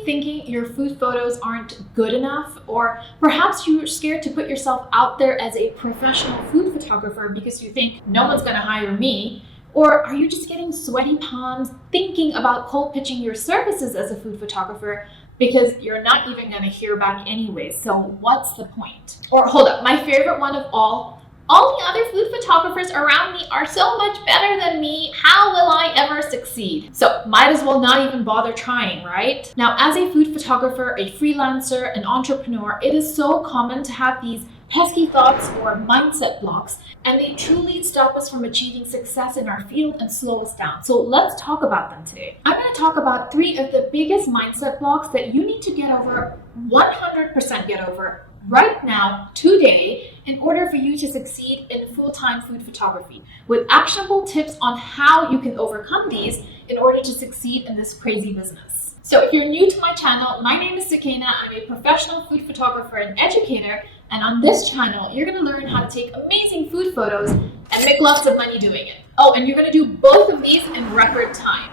currently thinking your food photos aren't good enough, or perhaps you're scared to put yourself out there as a professional food photographer because you think no one's gonna hire me? Or are you just getting sweaty palms thinking about cold pitching your services as a food photographer because you're not even gonna hear back anyway, so what's the point? Or hold up, my favorite one of all the other food photographers around me are so much better than me. How will I ever succeed? So might as well not even bother trying, right? Now, as a food photographer, a freelancer, an entrepreneur, it is so common to have these pesky thoughts or mindset blocks, and they truly stop us from achieving success in our field and slow us down. So let's talk about them today. I'm going to talk about 3 of the biggest mindset blocks that you need to get over, 100% get over, right now, today, in order for you to succeed in full-time food photography, with actionable tips on how you can overcome these in order to succeed in this crazy business. So if you're new to my channel, my name is Sukaina. I'm a professional food photographer and educator, and on this channel, you're going to learn how to take amazing food photos and make lots of money doing it. Oh, and you're going to do both of these in record time.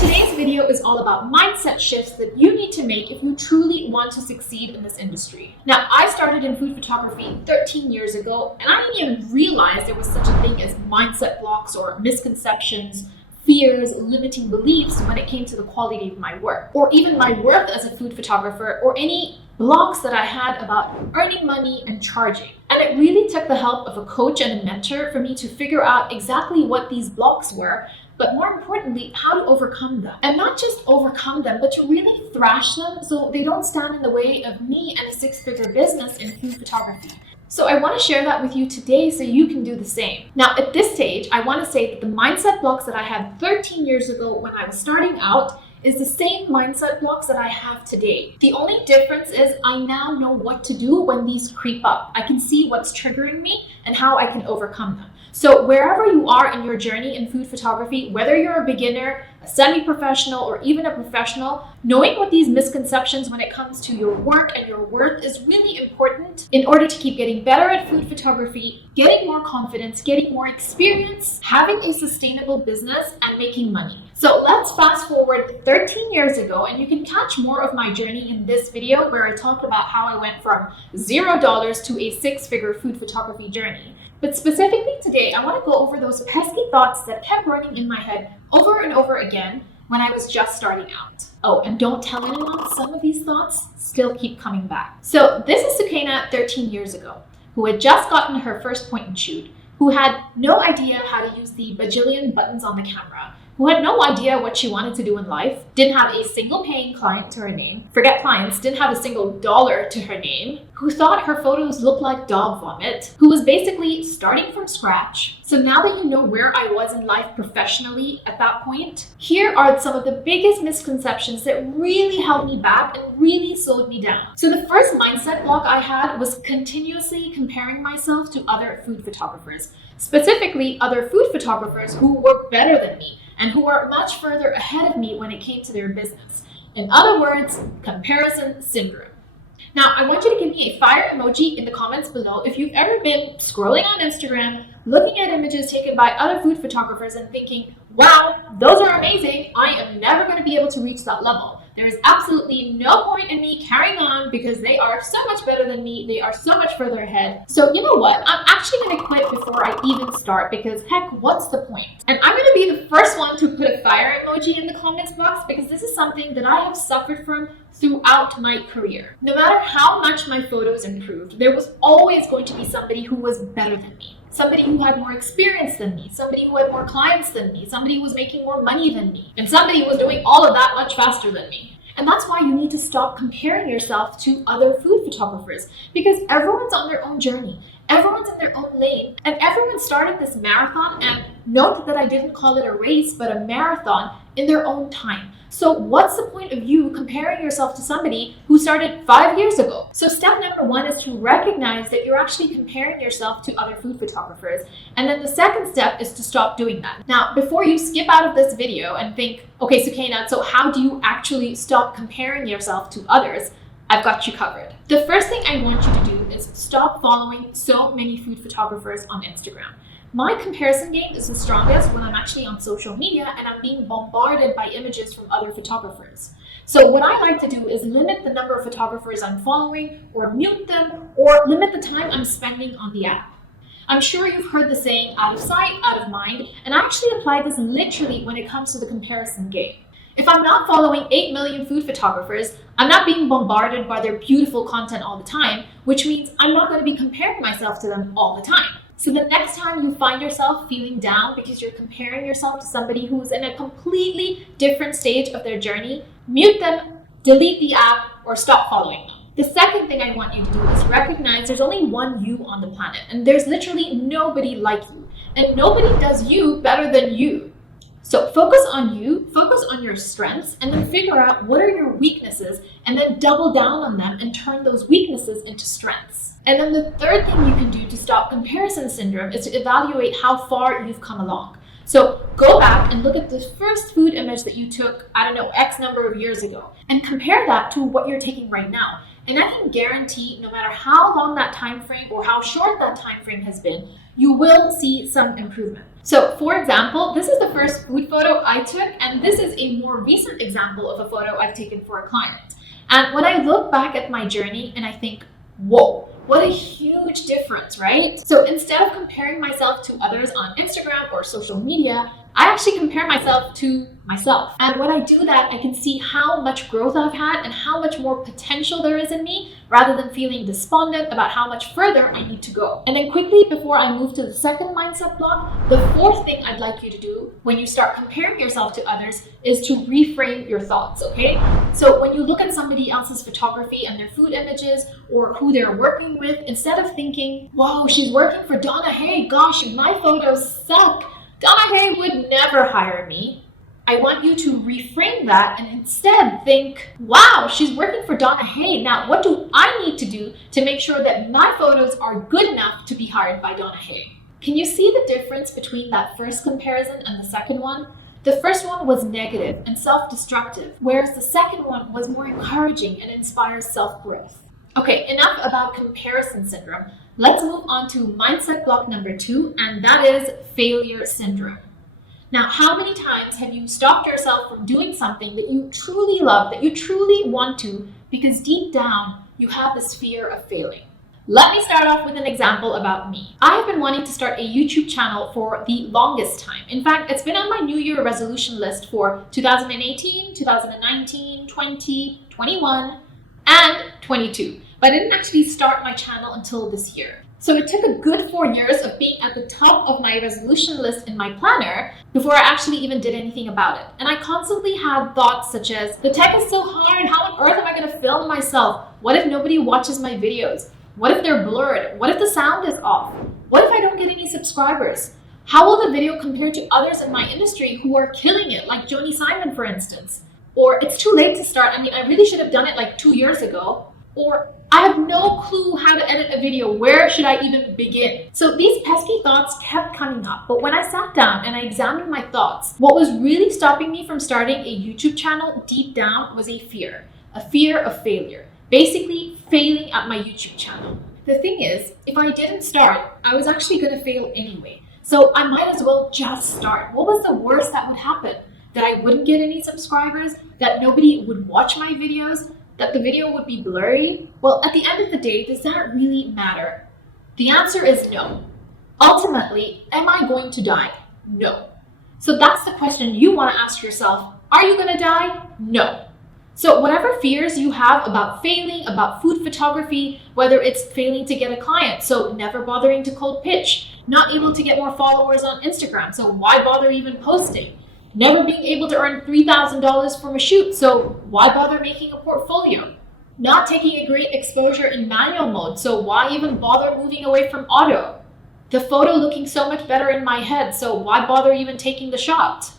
Today's video is all about mindset shifts that you need to make if you truly want to succeed in this industry. Now, I started in food photography 13 years ago, and I didn't even realize there was such a thing as mindset blocks or misconceptions, fears, limiting beliefs when it came to the quality of my work, or even my worth as a food photographer, or any blocks that I had about earning money and charging. And it really took the help of a coach and a mentor for me to figure out exactly what these blocks were, but more importantly, how to overcome them. And not just overcome them, but to really thrash them so they don't stand in the way of me and a 6-figure business in food photography. So I want to share that with you today so you can do the same. Now, at this stage, I want to say that the mindset blocks that I had 13 years ago when I was starting out is the same mindset blocks that I have today. The only difference is I now know what to do when these creep up. I can see what's triggering me and how I can overcome them. So wherever you are in your journey in food photography, whether you're a beginner, a semi-professional, or even a professional, knowing what these misconceptions when it comes to your work and your worth is really important in order to keep getting better at food photography, getting more confidence, getting more experience, having a sustainable business, and making money. So let's fast forward 13 years ago, and you can catch more of my journey in this video where I talked about how I went from $0 to a 6-figure food photography journey. But specifically today, I want to go over those pesky thoughts that kept running in my head over and over again when I was just starting out. Oh, and don't tell anyone, some of these thoughts still keep coming back. So this is Sukaina 13 years ago, who had just gotten her first point and shoot, who had no idea how to use the bajillion buttons on the camera, who had no idea what she wanted to do in life, didn't have a single paying client to her name, forget clients, didn't have a single dollar to her name, who thought her photos looked like dog vomit, who was basically starting from scratch. So now that you know where I was in life professionally at that point, here are some of the biggest misconceptions that really held me back and really slowed me down. So the first mindset block I had was continuously comparing myself to other food photographers, specifically other food photographers who were better than me and who were much further ahead of me when it came to their business. In other words, comparison syndrome. Now, I want you to give me a fire emoji in the comments below if you've ever been scrolling on Instagram, looking at images taken by other food photographers and thinking, wow, those are amazing. I am never going to be able to reach that level. There is absolutely no point in me carrying on because they are so much better than me. They are so much further ahead. So you know what? I'm actually going to quit before I even start because heck, what's the point? And I'm going to be the first one to put a fire emoji in the comments box because this is something that I have suffered from throughout my career. No matter how much my photos improved, there was always going to be somebody who was better than me. Somebody who had more experience than me, somebody who had more clients than me, somebody who was making more money than me, and somebody who was doing all of that much faster than me. And that's why you need to stop comparing yourself to other food photographers because everyone's on their own journey. Everyone's in their own lane and everyone started this marathon, and note that I didn't call it a race, but a marathon in their own time. So what's the point of you comparing yourself to somebody who started 5 years ago? So step number 1 is to recognize that you're actually comparing yourself to other food photographers. And then the second step is to stop doing that. Now, before you skip out of this video and think, okay, Sukaina, so how do you actually stop comparing yourself to others? I've got you covered. The first thing I want you to do is stop following so many food photographers on Instagram. My comparison game is the strongest when I'm actually on social media and I'm being bombarded by images from other photographers. So what I like to do is limit the number of photographers I'm following, or mute them, or limit the time I'm spending on the app. I'm sure you've heard the saying, out of sight, out of mind, and I actually apply this literally when it comes to the comparison game. If I'm not following 8 million food photographers, I'm not being bombarded by their beautiful content all the time, which means I'm not going to be comparing myself to them all the time. So the next time you find yourself feeling down because you're comparing yourself to somebody who is in a completely different stage of their journey, mute them, delete the app, or stop following them. The second thing I want you to do is recognize there's only one you on the planet, and there's literally nobody like you, and nobody does you better than you. So focus on you, focus on your strengths, and then figure out what are your weaknesses, and then double down on them and turn those weaknesses into strengths. And then the third thing you can do to stop comparison syndrome is to evaluate how far you've come along. So go back and look at the first food image that you took, X number of years ago, and compare that to what you're taking right now. And I can guarantee, no matter how long that time frame or how short that time frame has been, you will see some improvement. So for example, this is the first food photo I took, and this is a more recent example of a photo I've taken for a client. And when I look back at my journey and I think, whoa, what a huge difference, right? So instead of comparing myself to others on Instagram or social media, I actually compare myself to myself. And when I do that, I can see how much growth I've had and how much more potential there is in me, rather than feeling despondent about how much further I need to go. And then quickly, before I move to the second mindset block, the fourth thing I'd like you to do when you start comparing yourself to others is to reframe your thoughts, okay? So when you look at somebody else's photography and their food images or who they're working with, instead of thinking, whoa, she's working for Donna Hay, gosh, my photos suck, Donna Hay would never hire me. I want you to reframe that and instead think, wow, she's working for Donna Hay. Now, what do I need to do to make sure that my photos are good enough to be hired by Donna Hay? Can you see the difference between that first comparison and the second one? The first one was negative and self-destructive, whereas the second one was more encouraging and inspires self-growth. Okay, enough about comparison syndrome. Let's move on to mindset block number 2, and that is failure syndrome. Now, how many times have you stopped yourself from doing something that you truly love, that you truly want to, because deep down you have this fear of failing? Let me start off with an example about me. I have been wanting to start a YouTube channel for the longest time. In fact, it's been on my New Year resolution list for 2018, 2019, 20, 21, and 22. But I didn't actually start my channel until this year. So it took a good 4 years of being at the top of my resolution list in my planner before I actually even did anything about it. And I constantly had thoughts such as, the tech is so hard, how on earth am I going to film myself? What if nobody watches my videos? What if they're blurred? What if the sound is off? What if I don't get any subscribers? How will the video compare to others in my industry who are killing it, like Joni Simon, for instance? Or it's too late to start. I really should have done it like 2 years ago. Or I have no clue how to edit a video. Where should I even begin? So these pesky thoughts kept coming up. But when I sat down and I examined my thoughts, what was really stopping me from starting a YouTube channel deep down was a fear of failure. Basically, failing at my YouTube channel. The thing is, if I didn't start, I was actually going to fail anyway. So I might as well just start. What was the worst that would happen? That I wouldn't get any subscribers? That nobody would watch my videos? That the video would be blurry? Well, at the end of the day, does that really matter? The answer is no. Ultimately, am I going to die? No. So that's the question you want to ask yourself. Are you going to die? No. So whatever fears you have about failing, about food photography, whether it's failing to get a client, so never bothering to cold pitch, not able to get more followers on Instagram, so why bother even posting? Never being able to earn $3,000 from a shoot, so why bother making a portfolio? Not taking a great exposure in manual mode, so why even bother moving away from auto? The photo looking so much better in my head, so why bother even taking the shot?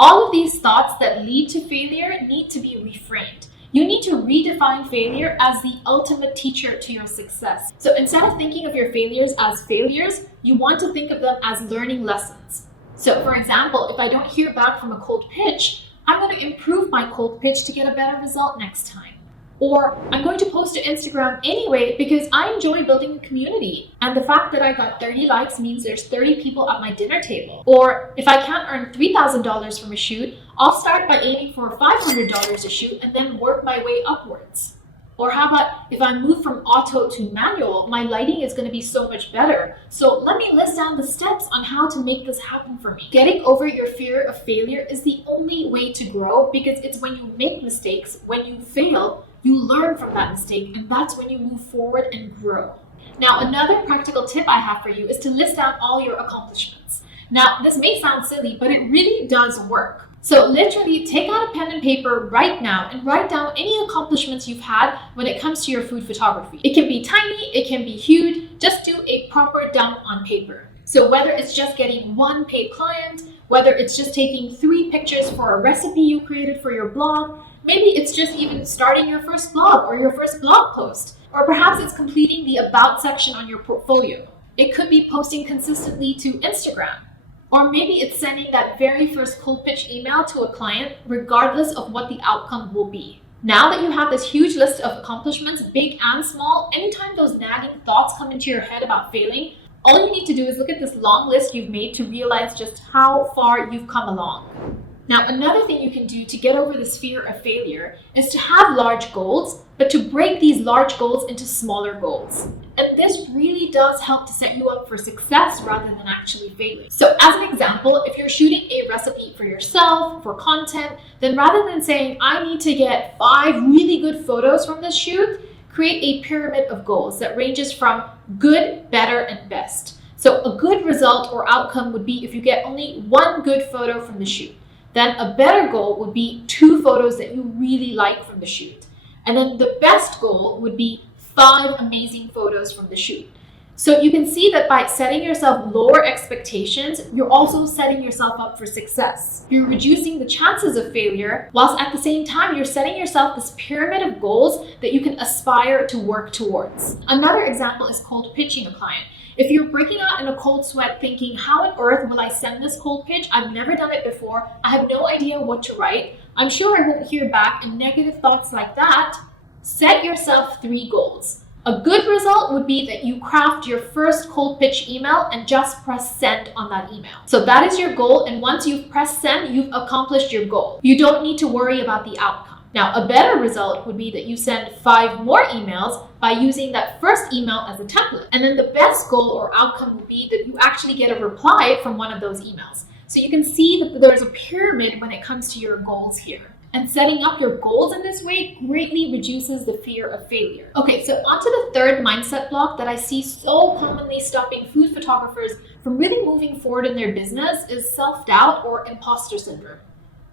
All of these thoughts that lead to failure need to be reframed. You need to redefine failure as the ultimate teacher to your success. So instead of thinking of your failures as failures, you want to think of them as learning lessons. So for example, if I don't hear back from a cold pitch, I'm going to improve my cold pitch to get a better result next time. Or I'm going to post to Instagram anyway because I enjoy building a community. And the fact that I got 30 likes means there's 30 people at my dinner table. Or if I can't earn $3,000 from a shoot, I'll start by aiming for $500 a shoot and then work my way upwards. Or how about if I move from auto to manual, my lighting is going to be so much better. So let me list down the steps on how to make this happen for me. Getting over your fear of failure is the only way to grow, because it's when you make mistakes, when you fail, you learn from that mistake, and that's when you move forward and grow. Now, another practical tip I have for you is to list down all your accomplishments. Now, this may sound silly, but it really does work. So literally take out a pen and paper right now and write down any accomplishments you've had when it comes to your food photography. It can be tiny, it can be huge, just do a proper dump on paper. So whether it's just getting one paid client, whether it's just taking 3 pictures for a recipe you created for your blog, maybe it's just even starting your first blog or your first blog post, or perhaps it's completing the about section on your portfolio. It could be posting consistently to Instagram. Or maybe it's sending that very first cold pitch email to a client, regardless of what the outcome will be. Now that you have this huge list of accomplishments, big and small, anytime those nagging thoughts come into your head about failing, all you need to do is look at this long list you've made to realize just how far you've come along. Now, another thing you can do to get over this fear of failure is to have large goals, but to break these large goals into smaller goals. And this really does help to set you up for success rather than actually failing. So as an example, if you're shooting a recipe for yourself, for content, then rather than saying, I need to get 5 really good photos from this shoot, create a pyramid of goals that ranges from good, better, and best. So a good result or outcome would be if you get only 1 good photo from the shoot. Then a better goal would be 2 photos that you really like from the shoot. And then the best goal would be 5 amazing photos from the shoot. So you can see that by setting yourself lower expectations, you're also setting yourself up for success. You're reducing the chances of failure, whilst at the same time, you're setting yourself this pyramid of goals that you can aspire to work towards. Another example is cold pitching a client. If you're breaking out in a cold sweat thinking, how on earth will I send this cold pitch? I've never done it before. I have no idea what to write. I'm sure I won't hear back, and negative thoughts like that. Set yourself 3 goals. A good result would be that you craft your first cold pitch email and just press send on that email. So that is your goal, and once you've pressed send, you've accomplished your goal. You don't need to worry about the outcome. Now, a better result would be that you send 5 more emails by using that first email as a template. And then the best goal or outcome would be that you actually get a reply from one of those emails. So you can see that there's a pyramid when it comes to your goals here. And setting up your goals in this way greatly reduces the fear of failure. Okay, so onto the third mindset block that I see so commonly stopping food photographers from really moving forward in their business is self-doubt or imposter syndrome.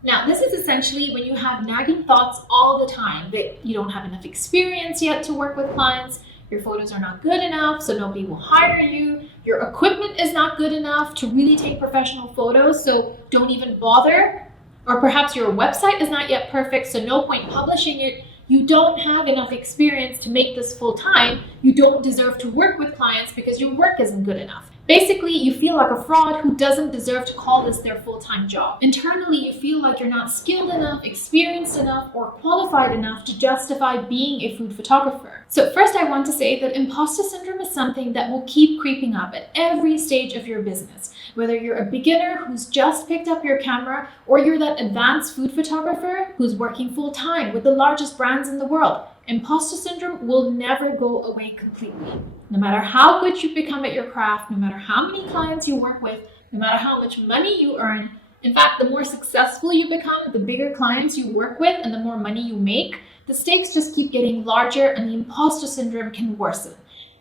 Now, this is essentially when you have nagging thoughts all the time that you don't have enough experience yet to work with clients, your photos are not good enough, so nobody will hire you, your equipment is not good enough to really take professional photos, so don't even bother. Or perhaps your website is not yet perfect, so no point publishing it. You don't have enough experience to make this full time. You don't deserve to work with clients because your work isn't good enough. Basically, you feel like a fraud who doesn't deserve to call this their full-time job. Internally, you feel like you're not skilled enough, experienced enough, or qualified enough to justify being a food photographer. So first, I want to say that imposter syndrome is something that will keep creeping up at every stage of your business. Whether you're a beginner who's just picked up your camera, or you're that advanced food photographer who's working full-time with the largest brands in the world, imposter syndrome will never go away completely. No matter how good you become at your craft, no matter how many clients you work with, no matter how much money you earn, in fact, the more successful you become, the bigger clients you work with, and the more money you make, the stakes just keep getting larger and the imposter syndrome can worsen.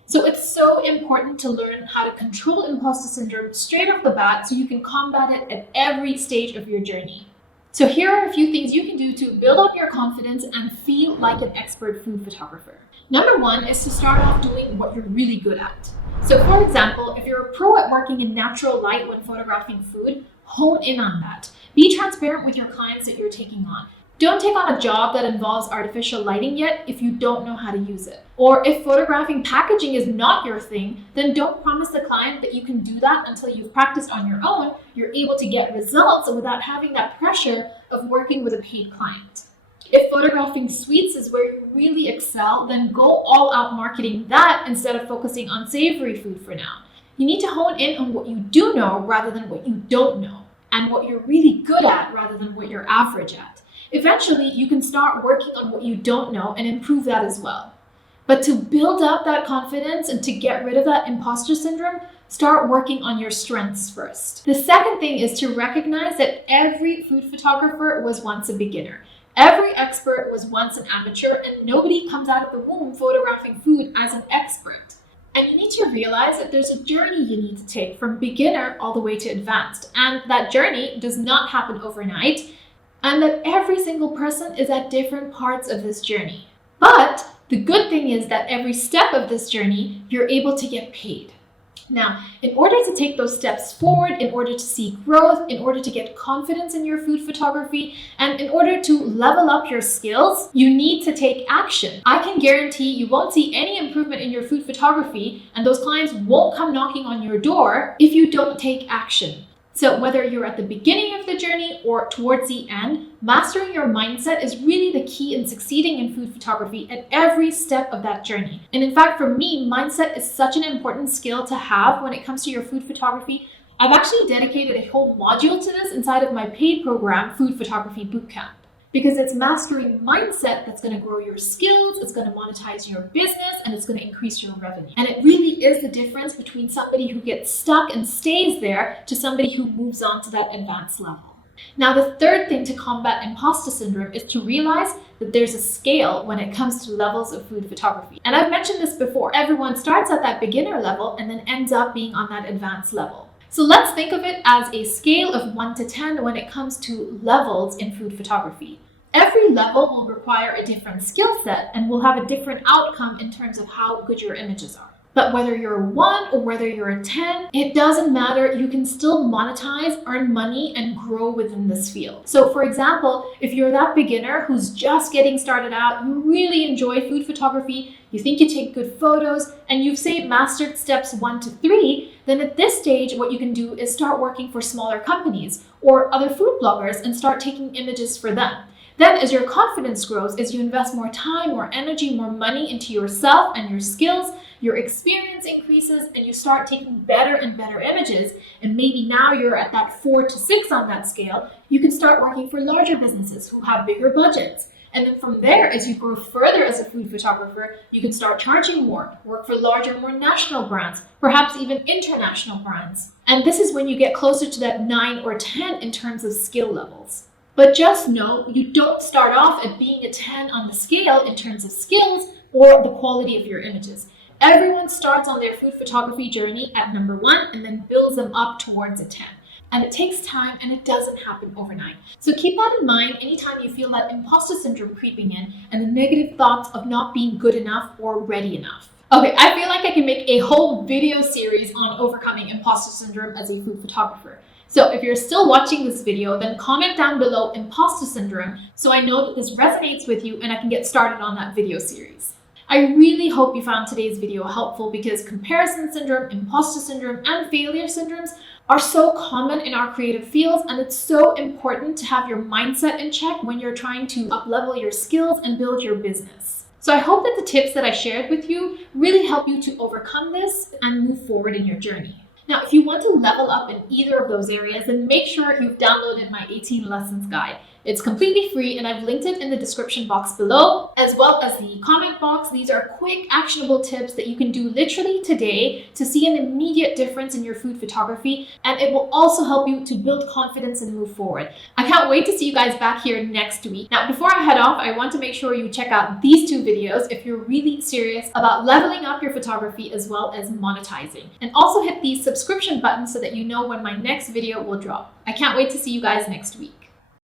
So it's so important to learn how to control imposter syndrome straight off the bat so you can combat it at every stage of your journey. So here are a few things you can do to build up your confidence and feel like an expert food photographer. Number 1 is to start off doing what you're really good at. So for example, if you're a pro at working in natural light when photographing food, hone in on that. Be transparent with your clients that you're taking on. Don't take on a job that involves artificial lighting yet if you don't know how to use it. Or if photographing packaging is not your thing, then don't promise the client that you can do that until you've practiced on your own. You're able to get results without having that pressure of working with a paid client. If photographing sweets is where you really excel, then go all out marketing that instead of focusing on savory food for now. You need to hone in on what you do know rather than what you don't know, and what you're really good at rather than what you're average at. Eventually, you can start working on what you don't know and improve that as well. But to build up that confidence and to get rid of that imposter syndrome, start working on your strengths first. The second thing is to recognize that every food photographer was once a beginner. Every expert was once an amateur, and nobody comes out of the womb photographing food as an expert. And you need to realize that there's a journey you need to take from beginner all the way to advanced. And that journey does not happen overnight, and that every single person is at different parts of this journey. But the good thing is that every step of this journey, you're able to get paid. Now, in order to take those steps forward, in order to see growth, in order to get confidence in your food photography, and in order to level up your skills, you need to take action. I can guarantee you won't see any improvement in your food photography, and those clients won't come knocking on your door if you don't take action. So whether you're at the beginning of the journey or towards the end, mastering your mindset is really the key in succeeding in food photography at every step of that journey. And in fact, for me, mindset is such an important skill to have when it comes to your food photography. I've actually dedicated a whole module to this inside of my paid program, Food Photography Bootcamp. Because it's mastering mindset that's going to grow your skills, it's going to monetize your business, and it's going to increase your revenue. And it really is the difference between somebody who gets stuck and stays there to somebody who moves on to that advanced level. Now, the third thing to combat imposter syndrome is to realize that there's a scale when it comes to levels of food photography. And I've mentioned this before, everyone starts at that beginner level and then ends up being on that advanced level. So let's think of it as a scale of 1 to 10 when it comes to levels in food photography. Every level will require a different skill set and will have a different outcome in terms of how good your images are. But whether you're a 1 or whether you're a 10, it doesn't matter. You can still monetize, earn money, and grow within this field. So for example, if you're that beginner who's just getting started out, you really enjoy food photography, you think you take good photos, and you've say mastered steps 1 to 3, then at this stage, what you can do is start working for smaller companies or other food bloggers and start taking images for them. Then as your confidence grows, as you invest more time, more energy, more money into yourself and your skills, your experience increases and you start taking better and better images. And maybe now you're at that 4 to 6 on that scale, you can start working for larger businesses who have bigger budgets. And then from there, as you grow further as a food photographer, you can start charging more, work for larger, more national brands, perhaps even international brands. And this is when you get closer to that 9 or 10 in terms of skill levels. But just know you don't start off at being a 10 on the scale in terms of skills or the quality of your images. Everyone starts on their food photography journey at number 1 and then builds them up towards a 10. And it takes time and it doesn't happen overnight. So keep that in mind anytime you feel that imposter syndrome creeping in and the negative thoughts of not being good enough or ready enough. Okay, I feel like I can make a whole video series on overcoming imposter syndrome as a food photographer. So if you're still watching this video, then comment down below imposter syndrome so I know that this resonates with you and I can get started on that video series. I really hope you found today's video helpful because comparison syndrome, imposter syndrome, and failure syndromes are so common in our creative fields, and it's so important to have your mindset in check when you're trying to up-level your skills and build your business. So I hope that the tips that I shared with you really help you to overcome this and move forward in your journey. Now, if you want to level up in either of those areas, then make sure you've downloaded my 18 lessons guide. It's completely free and I've linked it in the description box below, as well as the comment box. These are quick, actionable tips that you can do literally today to see an immediate difference in your food photography, and it will also help you to build confidence and move forward. I can't wait to see you guys back here next week. Now, before I head off, I want to make sure you check out these 2 videos if you're really serious about leveling up your photography as well as monetizing. And also hit the subscription button so that you know when my next video will drop. I can't wait to see you guys next week.